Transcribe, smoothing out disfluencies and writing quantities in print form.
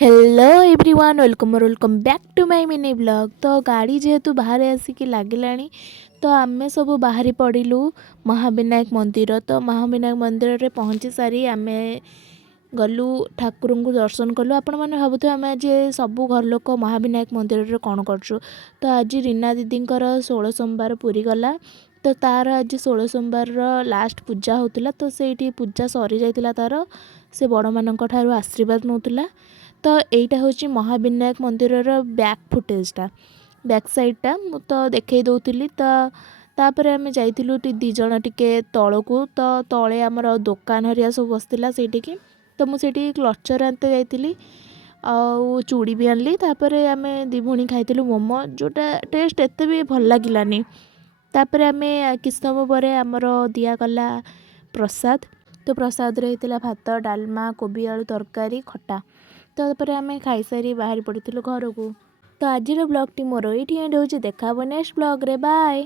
Hello everyone welcome back to my mini blog. तो गाड़ी जेहेतु बाहर आसिक लगिलानी तो आमे सब बाहरी पड़िलु महाविनायक मंदिर। तो महाविनायक मंदिर रे पहुँची सारी आमे गलु ठाकुर को दर्शन कलु। आपण मैंने भावुथे आम आज सबू घर लोक महाविनायक मंदिर रे कौन करछु। तो आज रीना दीदींकर 16 सोमवार पूरी गला। तो तार आज 16 सोमवार लास्ट पूजा होतिला। तो सेठी पूजा सरी जाइतिला तार से बड़ मानक ठारू आशीर्वाद नौतला। तो यहीटा हूँ महाविनायक मंदिर बैक फुटेजटा बैक साइडटा तो देखई दौली। तो तापर आम जाइलु दी जन टिके तलू। तो तले आमर दुकान हरिया सब बसला सेठी। तो मुझे क्लचर आनते जाइली आउ चूड़ी भी आनली। तापर आम दी भूणी खाइलु मोमो जोटा टेस्ट एत भी भल लगिलानी। तापर आम किछ समय पर आमर दिगला प्रसाद। तो प्रसाद रे होता भात डालमा कोबी आलू तरकारी खटा। तापर आम खाई सारी बाहरी पड़ू घर को। तो आज ब्लॉग टी मोर ये एंड हो। देखा नेक्स्ट ब्लॉग रे बाय।